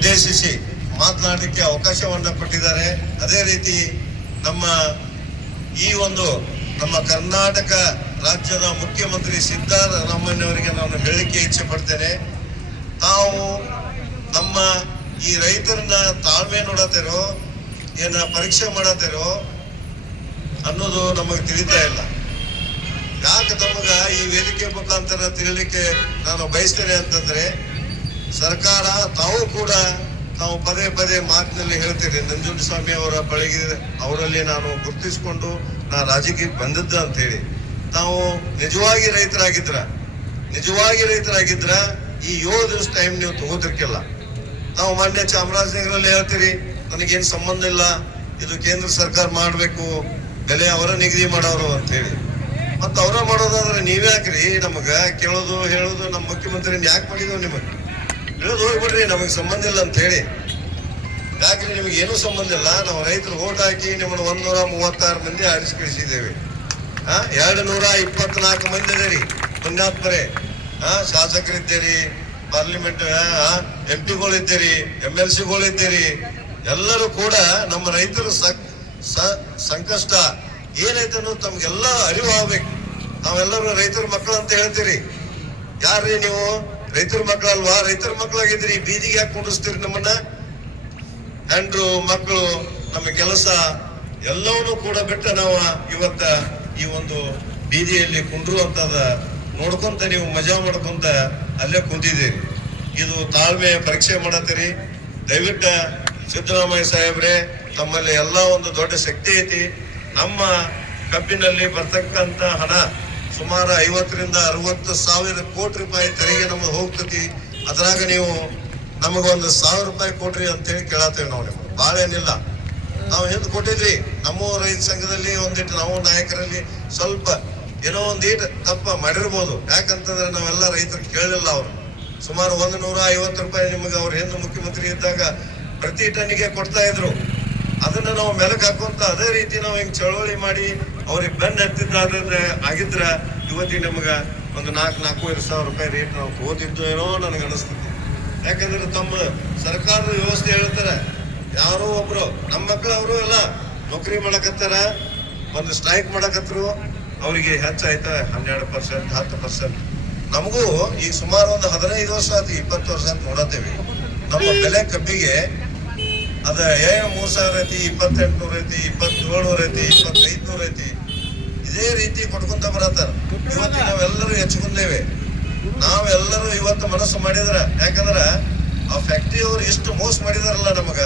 ಉದ್ದೇಶಿಸಿ ಮಾತನಾಡಲಿಕ್ಕೆ ಅವಕಾಶವನ್ನು ಕೊಟ್ಟಿದ್ದಾರೆ. ಅದೇ ರೀತಿ ನಮ್ಮ ಈ ಒಂದು ನಮ್ಮ ಕರ್ನಾಟಕ ರಾಜ್ಯದ ಮುಖ್ಯಮಂತ್ರಿ ಸಿದ್ದಾರಾಮಯ್ಯವರಿಗೆ ನಾನು ಹೇಳಲಿಕ್ಕೆ ಇಚ್ಛೆ ಪಡ್ತೇನೆ. ತಾವು ನಮ್ಮ ಈ ರೈತರನ್ನ ತಾಳ್ಮೆ ನೋಡತ್ತಿರೋ, ಏನ ಪರೀಕ್ಷೆ ಮಾಡತ್ತಿರೋ ಅನ್ನೋದು ನಮಗೆ ತಿಳಿತಾ ಇಲ್ಲ. ಯಾಕೆ ತಮಗ ಈ ವೇದಿಕೆ ಮುಖಾಂತರ ತಿಳಿಲಿಕ್ಕೆ ನಾನು ಬಯಸ್ತೇನೆ ಅಂತಂದ್ರೆ, ಸರ್ಕಾರ ತಾವು ನಾವು ಪದೇ ಪದೇ ಮಾತಿನಲ್ಲಿ ಹೇಳ್ತೇನೆ ನಂಜುಂಡಸ್ವಾಮಿ ಅವರ ಬಳಿಗೆ ಅವರಲ್ಲಿ ನಾನು ಗುರುತಿಸಿಕೊಂಡು ನಾ ರಾಜಕೀಯಕ್ಕೆ ಬಂದಿದ್ದ ಅಂತ ಹೇಳಿ ತಾವು ನಿಜವಾಗಿ ರೈತರಾಗಿದ್ರ ನಿಜವಾಗಿ ರೈತರಾಗಿದ್ರ ಈ ಏಳು ದಿವಸ ಟೈಮ್ ನೀವು ತಗೋತಿರ್ಕಿಲ್ಲ. ನಾವು ಮಾನ್ಯ ಚಾಮರಾಜನಗರಲ್ಲಿ ಹೇಳ್ತೀರಿ, ನನಗೇನು ಸಂಬಂಧ ಇಲ್ಲ, ಇದು ಕೇಂದ್ರ ಸರ್ಕಾರ ಮಾಡಬೇಕು, ಬೆಲೆ ಅವರ ನಿಗದಿ ಮಾಡೋರು ಅಂತ ಹೇಳಿ ಮತ್ತ ಅವರ ಮಾಡೋದಾದ್ರೆ ನೀವ್ಯಾಕ್ರಿ, ನಮಗ ಕೇಳೋದು ಹೇಳೋದು ನಮ್ಮ ಮುಖ್ಯಮಂತ್ರಿ ಯಾಕೆ ಮಾಡಿದ್ವು ನಿಮಗೆ? ಹೇಳೋದು ಹೋಗ್ಬಿಡ್ರಿ ನಮಗೆ ಸಂಬಂಧ ಇಲ್ಲ ಅಂತ ಹೇಳಿ. ಯಾಕ್ರಿ ನಿಮಗೆ ಏನೂ ಸಂಬಂಧ ಇಲ್ಲ? ನಾವು ರೈತರು ಓಟ್ ಹಾಕಿ ನಿಮ್ಮನ್ನು ನೂರ ಮೂವತ್ತಾರು ಮಂದಿ ಆರಿಸಿ ಹಾ ಎರಡು ನೂರ ಇಪ್ಪತ್ನಾಲ್ಕು ಮಂದಿ ಅದೇರಿ ಪುಣ್ಯಾತ್ಮರೇ ಹಾ, ಶಾಸಕರಿದ್ದೀರಿ ಪಾರ್ಲಿಮೆಂಟ್ ಎಂ ಪಿಗಳಿದ್ದೀರಿ ಎಂ ಎಲ್ ಸಿಗಳಿದ್ದೀರಿ ಎಲ್ಲರೂ ಕೂಡ ನಮ್ಮ ರೈತರ ಸಂಕಷ್ಟ ಏನೈತೆ ಅನ್ನೋದು ತಮ್ಗೆಲ್ಲ ಅರಿವು ಆಗ್ಬೇಕು ನಾವೆಲ್ಲರೂ ರೈತರ ಮಕ್ಕಳು ಅಂತ ಹೇಳ್ತೀರಿ. ಯಾರ್ರಿ ನೀವು? ರೈತರ ಮಕ್ಕಳಲ್ವಾ? ರೈತರ ಮಕ್ಕಳಾಗಿದ್ರಿ ಬೀದಿಗೆ ಯಾಕೆ ಕುಂಡಿಸ್ತೀರಿ ನಮ್ಮನ್ನ? ಹೆಂಡ್ರು ಮಕ್ಕಳು, ನಮ್ಮ ಕೆಲಸ ಎಲ್ಲವನ್ನೂ ಕೂಡ ಬಿಟ್ಟು ನಾವು ಇವತ್ತ ಈ ಒಂದು ಬೀದಿಯಲ್ಲಿ ಕುಂಡ್ರುವಂತದ ನೋಡ್ಕೊಂತ ನೀವು ಮಜಾ ಮಾಡ್ಕೊಂತ ಅಲ್ಲೇ ಕುಂತಿದ್ದೀರಿ. ಇದು ತಾಳ್ಮೆ ಪರೀಕ್ಷೆ ಮಾಡತ್ತೀರಿ. ದಯವಿಟ್ಟು ಸಿದ್ದರಾಮಯ್ಯ ಸಾಹೇಬ್ರೆ, ತಮ್ಮಲ್ಲಿ ಎಲ್ಲ ಒಂದು ದೊಡ್ಡ ಶಕ್ತಿ ಐತಿ. ನಮ್ಮ ಕಬ್ಬಿನಲ್ಲಿ ಬರ್ತಕ್ಕಂತ ಹಣ ಸುಮಾರು ಐವತ್ತರಿಂದ ಅರವತ್ತು ಸಾವಿರ ಕೋಟಿ ರೂಪಾಯಿ ತೆರಿಗೆ ನಮಗೆ ಹೋಗ್ತತಿ. ಅದ್ರಾಗ ನೀವು ನಮಗೊಂದು ಸಾವಿರ ರೂಪಾಯಿ ಕೊಟ್ರಿ ಅಂತ ಹೇಳಿ ಕೇಳತ್ತೇವೆ ನಾವು ನಿಮ್ಗೆ. ಭಾಳ ಏನಿಲ್ಲ. ನಾವು ಹಿಂದೆ ಕೊಟ್ಟಿದ್ರಿ ನಮ್ಮ ರೈತ ಸಂಘದಲ್ಲಿ ಒಂದಿಟ್ಟು ನಾವು ನಾಯಕರಲ್ಲಿ ಸ್ವಲ್ಪ ಏನೋ ಒಂದೀಟ್ ತಪ್ಪ ಮಾಡಿರ್ಬೋದು. ಯಾಕಂತಂದ್ರೆ ನಾವೆಲ್ಲ ರೈತರು ಕೇಳಲಿಲ್ಲ ಅವರು. ಸುಮಾರು ಒಂದು ನೂರ ಐವತ್ತು ರೂಪಾಯಿ ನಿಮಗೆ ಅವ್ರು ಹಿಂದೆ ಮುಖ್ಯಮಂತ್ರಿ ಇದ್ದಾಗ ಪ್ರತಿ ಟನ್ನಿಗೆ ಕೊಡ್ತಾ ಇದ್ರು. ಅದನ್ನ ನಾವು ಮೆಲಕ್ ಹಾಕುವಂತ ಅದೇ ರೀತಿ ನಾವು ಹಿಂಗ್ ಚಳವಳಿ ಮಾಡಿ ಅವ್ರಿಗೆ ಬೆನ್ ಹತ್ತಿದ್ದಾದ್ರೆ ಆಗಿದ್ರ ಇವತ್ತಿಗೆ ನಮಗ ಒಂದು ನಾಲ್ಕು, ನಾಲ್ಕೂವರೆ ಸಾವಿರ ರೂಪಾಯಿ ರೇಟ್ ನಾವು ತಗೋತಿದ್ದು ಏನೋ ನನಗೆ ಅನಿಸ್ತದೆ. ಯಾಕಂದ್ರೆ ತಮ್ಮ ಸರ್ಕಾರದ ವ್ಯವಸ್ಥೆ ಹೇಳ್ತಾರೆ, ಯಾರೋ ಒಬ್ರು ನಮ್ಮ ಮಕ್ಕಳು ಅವರು ಎಲ್ಲ ನೌಕರಿ ಮಾಡಕತ್ತಾರ ಒಂದು ಸ್ಟ್ರೈಕ್ ಮಾಡಕತ್ರು, ಅವರಿಗೆ ಹೆಚ್ಚಾಯ್ತಾ ಹನ್ನೆರಡು ಪರ್ಸೆಂಟ್ ಹತ್ತು ಪರ್ಸೆಂಟ್ ನಮಗೂ ಈಗ ಸುಮಾರು ಒಂದು ಹದಿನೈದು ವರ್ಷ ಆಯ್ತು, ಇಪ್ಪತ್ತು ವರ್ಷ ಅಂತ ನೋಡತ್ತೇವೆ. ನಮ್ಮ ಬೆಲೆ ಕಬ್ಬಿಗೆ ಅದ ಏನು ಮೂರ್ ಸಾವಿರ ಐತಿ ಇಪ್ಪತ್ತೆಂಟ್ನೂರ ಐತಿ ಇಪ್ಪತ್ತೇಳ್ನೂರ ಐತಿ ಇಪ್ಪತ್ತೈದ್ನೂರ ಐತಿ ಇದೇ ರೀತಿ ಕೊಟ್ಕೊಂತ ಬರತ್ತಾರ ಇವತ್ತು ನಾವೆಲ್ಲರೂ ಹೆಚ್ಕೊಂಡೇವೆ ನಾವೆಲ್ಲರೂ ಇವತ್ತು ಮನಸ್ಸು ಮಾಡಿದ್ರ, ಯಾಕಂದ್ರ ಆ ಫ್ಯಾಕ್ಟ್ರಿ ಅವ್ರು ಎಷ್ಟು ಮೋಸ ಮಾಡಿದಾರಲ್ಲ ನಮಗ,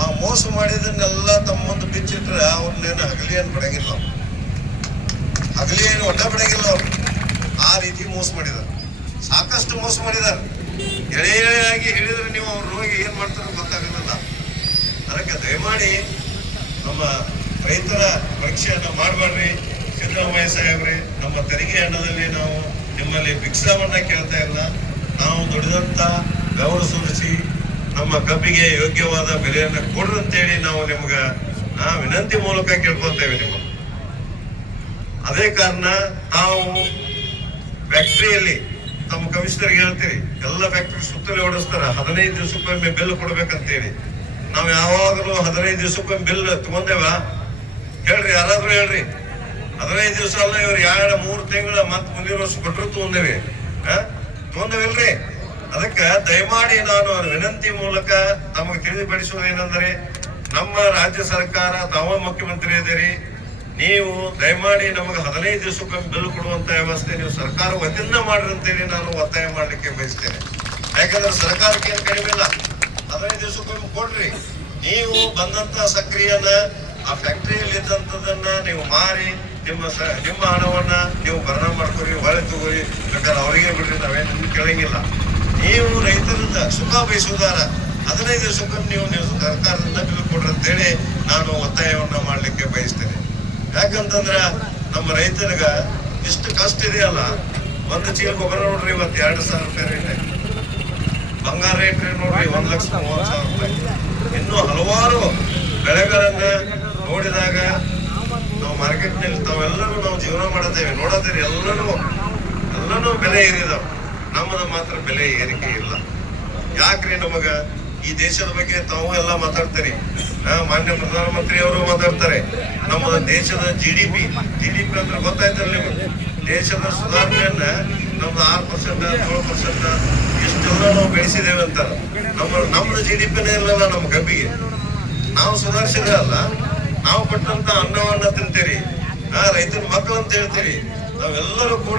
ಆ ಮೋಸ ಮಾಡಿದನ್ನೆಲ್ಲ ತಮ್ಮ ಮುಂದೆ ಬಿಚ್ಚಿಟ್ರೆ ಅವ್ರನ್ನೇನು ಹಗಲಿ ಏನು ಬಿಡಂಗಿಲ್ಲ ಅವ್ರು. ಹಗಲಿ ಏನು ಒಡ್ಡ ಬಿಡಂಗಿಲ್ಲ ಅವ್ರು. ಆ ರೀತಿ ಮೋಸ ಮಾಡಿದಾರೆ. ಸಾಕಷ್ಟು ಮೋಸ ಮಾಡಿದಾರೆ. ಎಳೆ ಎಳೆಯಾಗಿ ಹೇಳಿದ್ರೆ ನೀವು ಅವ್ರ ರೋಗಿ ಏನು ಮಾಡ್ತಾರೋ ಗೊತ್ತಾಗಲ್ಲ. ಅದಕ್ಕೆ ದಯಮಾಡಿ ನಮ್ಮ ರೈತರ ಪರೀಕ್ಷೆಯನ್ನು ಮಾಡಬೇಡ್ರಿ ಸಿದ್ದರಾಮಯ್ಯ ಸಾಹೇಬ್ರಿ, ನಮ್ಮ ತೆರಿಗೆ ಹಣದಲ್ಲಿ ನಾವು ನಿಮ್ಮಲ್ಲಿ ಭಿಕ್ಷಾವನ್ನ ಕೇಳ್ತಾ ಇಲ್ಲ. ನಾವು ದುಡಿದಂತ ಗೌರವ ಸುರಿಸಿ ನಮ್ಮ ಕಬ್ಬಿಗೆ ಯೋಗ್ಯವಾದ ಬೆಲೆಯನ್ನ ಕೊಡ್ರಂತೇಳಿ ನಾವು ನಿಮ್ಗ ವಿನಂತಿ ಮೂಲಕ ಕೇಳ್ಕೊತೇವೆ ನಿಮ್ಮ ಅದೇ ಕಾರಣ ನಾವು ಫ್ಯಾಕ್ಟ್ರಿಯಲ್ಲಿ, ತಮ್ಮ ಕಮಿಷನರ್ಗೆ ಹೇಳ್ತೀವಿ ಎಲ್ಲ ಫ್ಯಾಕ್ಟ್ರಿ ಸುತ್ತಲೇ ಓಡಿಸ್ತಾರ. ಹದಿನೈದು ದಿವಸಕ್ಕೊಮ್ಮೆ ಬಿಲ್ ಕೊಡ್ಬೇಕಂತೇಳಿ. ನಾವು ಯಾವಾಗಲೂ ಹದಿನೈದು ದಿವಸಕ್ಕೊಮ್ಮೆ ಬಿಲ್ ತಗೊಂಡೇವ? ಹೇಳ್ರಿ, ಯಾರಾದ್ರೂ ಹೇಳ್ರಿ. ಹದಿನೈದು ದಿವಸ ಅಲ್ಲ, ಇವ್ರು ಎರಡು, ಮೂರು ತಿಂಗಳ ಮತ್ ಮುಂದಿನ ವರ್ಷ ಕೊಟ್ಟರು ತಗೊಂಡೇವಿ. ತಗೊಂಡೇವಿಲ್ರಿ? ಅದಕ್ಕೆ ದಯಮಾಡಿ ನಾನು ವಿನಂತಿ ಮೂಲಕ ತಮಗೆ ತಿಳಿದುಪಡಿಸುವುದೇನೆಂದರೆ ನಮ್ಮ ರಾಜ್ಯ ಸರ್ಕಾರ, ತಾವ ಮುಖ್ಯಮಂತ್ರಿ ಇದ್ದೀರಿ. ನೀವು ದಯಮಾಡಿ ನಮಗೆ ಹದಿನೈದು ದಿವಸಕ್ಕೊಮ್ಮೆ ಬಿಲ್ ಕೊಡುವಂತ ವ್ಯವಸ್ಥೆ ನೀವು ಸರ್ಕಾರ ವತಿಯಿಂದ ಮಾಡ್ರಿ ಅಂತೇಳಿ ನಾನು ಒತ್ತಾಯ ಮಾಡಲಿಕ್ಕೆ ಬಯಸ್ತೇನೆ. ಯಾಕಂದ್ರೆ ಸರ್ಕಾರಕ್ಕೆ ಏನು ಕಡಿಮೆ ಇಲ್ಲ. ಹದಿನೈದು ದಿವಸಕ್ಕೊಮ್ಮೆ ಕೊಡ್ರಿ. ನೀವು ಬಂದಂತ ಸಕ್ರಿಯನ್ನ ಆ ಫ್ಯಾಕ್ಟರಿಯಲ್ಲಿ ಇದ್ದಂಥದನ್ನ ನೀವು ಮಾರಿ, ನಿಮ್ಮ ನಿಮ್ಮ ಹಣವನ್ನ ನೀವು ಭರಣ ಮಾಡ್ಕೊರಿ, ಹೊಳೆ ತಗೋರಿ. ಬೇಕಾದ್ರೆ ಅವರಿಗೆ ಬಿಡ್ರಿ, ನಾವೇನು ಕೇಳಂಗಿಲ್ಲ. ನೀವು ರೈತರಿಂದ ಸುಖ ಬಯಸುವುದಾರ ಹದಿನೈದು ದಿವಸಕ್ಕೊಮ್ಮೆ ನೀವು ನೀವು ಸರ್ಕಾರದಿಂದ ಬಿಲ್ ಕೊಡ್ರಿ ಅಂತೇಳಿ ನಾನು ಒತ್ತಾಯವನ್ನ ಮಾಡ್ಲಿಕ್ಕೆ ಬಯಸ್ತೇನೆ. ಯಾಕಂತಂದ್ರ ನಮ್ಮ ರೈತರಿಗ ಇಷ್ಟು ಕಷ್ಟ ಇದೆಯಲ್ಲ? ಒಂದು ಚೀಲ ಗೊಬ್ಬರ ನೋಡ್ರಿ, ಇವತ್ತು ಎರಡು ಸಾವಿರ ರೂಪಾಯಿ ರೇಟ್. ಬಂಗಾರ ರೇಟ್ ನೋಡ್ರಿ, ಒಂದ್ ಲಕ್ಷ ಮೂವತ್ತು ಸಾವಿರ ರೂಪಾಯಿ. ಇನ್ನು ಹಲವಾರು ಬೆಳೆಗಳನ್ನ ನೋಡಿದಾಗ ನಾವು ಮಾರ್ಕೆಟ್ನಲ್ಲಿ ತಾವೆಲ್ಲರೂ ನಾವು ಜೀವನ ಮಾಡುತ್ತೇವೆ. ನೋಡತ್ತೇವೆ ಎಲ್ಲರೂ ಎಲ್ಲನೂ ಬೆಲೆ ಏರಿದಾವ. ನಮ್ಮದು ಮಾತ್ರ ಬೆಲೆ ಏರಿಕೆ ಇಲ್ಲ. ಯಾಕ್ರಿ ನಮಗ? ಈ ದೇಶದ ಬಗ್ಗೆ ತಾವು ಎಲ್ಲ ಮಾತಾಡ್ತೀರಿ. ಮಾನ್ಯ ಪ್ರಧಾನಮಂತ್ರಿ ಅವರು ಮಾತಾಡ್ತಾರೆ. ನಮ್ಮ ದೇಶದ G D P G D P ಅಂದ್ರೆ ಗೊತ್ತಾಯ್ತಲ್ಲ ದೇಶದ ಸುಧಾರಣೆಯನ್ನ ನಮ್ದು ಆರು ಪರ್ಸೆಂಟ್, ಏಳು ಪರ್ಸೆಂಟ್ ಇಷ್ಟೆಲ್ಲ ನಾವು ಬೆಳೆಸಿದ್ದೇವೆ ಅಂತ. ನಮ್ಮ ನಮ್ದು ಜಿ ಡಿ ಪಿನೇ ಇರಲ್ಲ ನಮ್ಮ ಕಬ್ಬಿಗೆ ನಾವು ಸುಧಾರಿಸಿದ್ರೆ ಅಲ್ಲ, ನಾವು ಕೊಟ್ಟಂತ ಅನ್ನವನ್ನ ತಿಂತೀರಿ. ಆ ರೈತರ ಮಕ್ಕಳು ಅಂತ ಹೇಳ್ತೀರಿ. ನಾವೆಲ್ಲರೂ ಕೂಡ